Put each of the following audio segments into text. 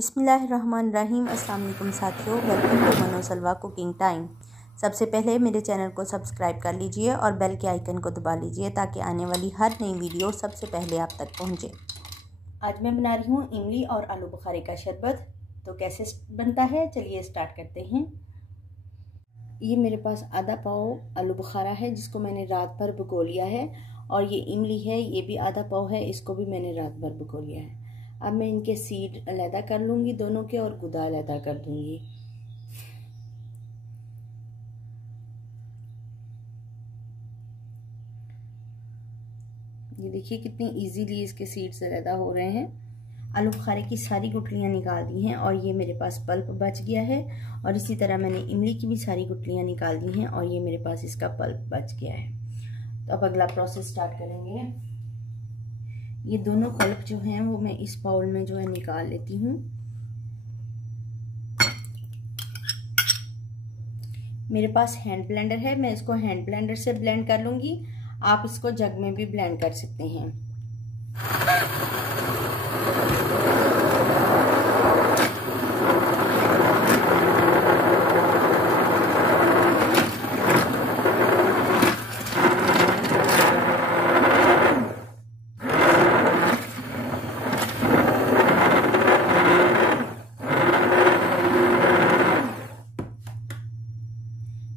बिस्मिल्लाहिर्रहमानिर्रहीम। अस्सलाम वालेकुम साथियों, वेलकम टू मनो सलवा कुकिंग टाइम। सबसे पहले मेरे चैनल को सब्सक्राइब कर लीजिए और बेल के आइकन को दबा लीजिए ताकि आने वाली हर नई वीडियो सबसे पहले आप तक पहुंचे। आज मैं बना रही हूँ इमली और आलू बुखारे का शरबत। तो कैसे बनता है, चलिए स्टार्ट करते हैं। ये मेरे पास आधा पाव आलू बुखारा है जिसको मैंने रात भर भिगो लिया है, और ये इमली है, ये भी आधा पाव है, इसको भी मैंने रात भर भिगो लिया है। अब मैं इनके सीड अलहदा कर लूँगी दोनों के, और गुदा अलहदा कर दूँगी। ये देखिए कितनी इजीली इसके सीड्स अलहदा हो रहे हैं। आलू बुखारे की सारी गुठलियाँ निकाल दी हैं और ये मेरे पास पल्प बच गया है, और इसी तरह मैंने इमली की भी सारी गुठलियाँ निकाल दी हैं और ये मेरे पास इसका पल्प बच गया है। तो अब अगला प्रोसेस स्टार्ट करेंगे। ये दोनों पल्प जो हैं वो मैं इस बाउल में जो है निकाल लेती हूँ। मेरे पास हैंड ब्लेंडर है, मैं इसको हैंड ब्लेंडर से ब्लेंड कर लूँगी। आप इसको जग में भी ब्लेंड कर सकते हैं।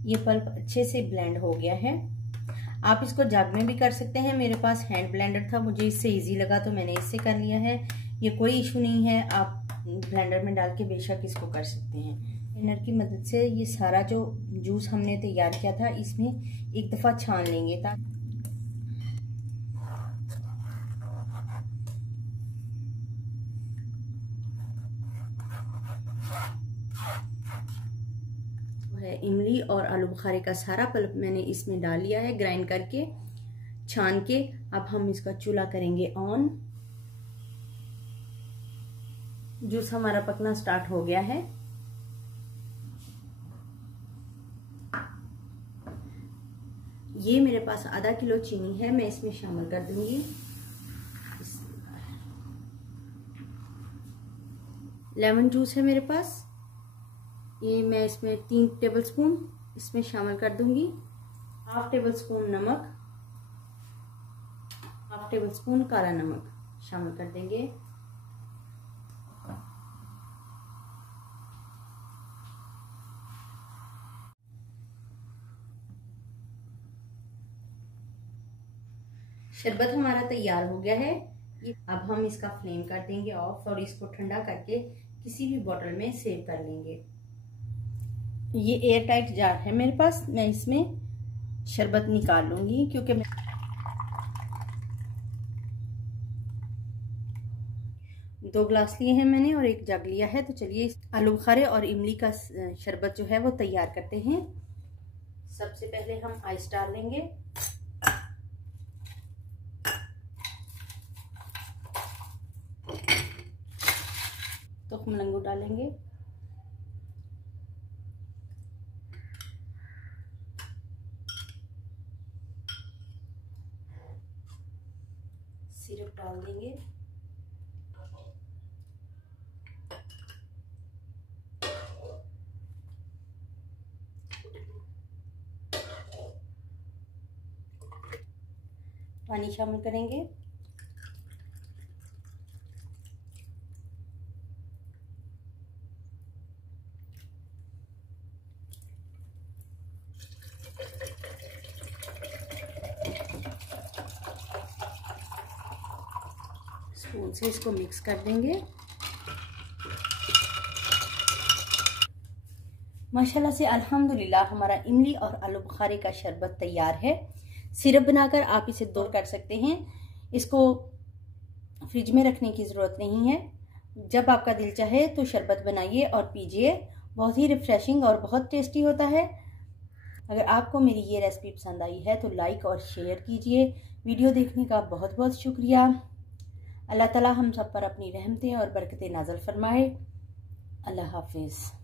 ये पल्प अच्छे से ब्लेंड हो गया है। आप इसको जग में भी कर सकते हैं। मेरे पास हैंड ब्लेंडर था, मुझे इससे इजी लगा तो मैंने इससे कर लिया है। ये कोई इशू नहीं है, आप ब्लेंडर में डाल के बेशक इसको कर सकते हैं। ब्लेंडर की मदद से ये सारा जो जूस हमने तैयार किया था इसमें एक दफ़ा छान लेंगे ताकि इमली और आलू बुखारे का सारा पल्प मैंने इसमें डाल लिया है ग्राइंड करके, छान के। अब हम इसका चूल्हा करेंगे ऑन। जूस हमारा पकना स्टार्ट हो गया है। ये मेरे पास आधा किलो चीनी है, मैं इसमें शामिल कर दूंगी। लेमन जूस है मेरे पास, ये मैं इसमें 3 टेबलस्पून इसमें शामिल कर दूंगी। 1/2 टेबलस्पून नमक, 1/2 टेबलस्पून काला नमक शामिल कर देंगे। शरबत हमारा तैयार हो गया है। अब हम इसका फ्लेम कर देंगे ऑफ, और इसको ठंडा करके किसी भी बोतल में सेव कर लेंगे। ये एयर टाइट जार है मेरे पास, मैं इसमें शरबत निकाल लूंगी क्योंकि मैं 2 ग्लास लिए हैं मैंने और 1 जग लिया है। तो चलिए आलू बुखारे और इमली का शरबत जो है वो तैयार करते हैं। सबसे पहले हम आइस डाल देंगे। तो मलंगू डालेंगे, सिरप डाल देंगे, पानी शामिल करेंगे, स्पून से इसको मिक्स कर देंगे। माशाल्लाह से अल्हम्दुलिल्लाह हमारा इमली और आलू बुखारे का शरबत तैयार है। सिरप बनाकर आप इसे 2 कर सकते हैं। इसको फ्रिज में रखने की ज़रूरत नहीं है। जब आपका दिल चाहे तो शरबत बनाइए और पीजिए। बहुत ही रिफ्रेशिंग और बहुत टेस्टी होता है। अगर आपको मेरी ये रेसिपी पसंद आई है तो लाइक और शेयर कीजिए। वीडियो देखने का बहुत बहुत शुक्रिया। अल्लाह ताला हम सब पर अपनी रहमतें और बरकतें नाज़िल फरमाए। अल्लाह हाफिज़।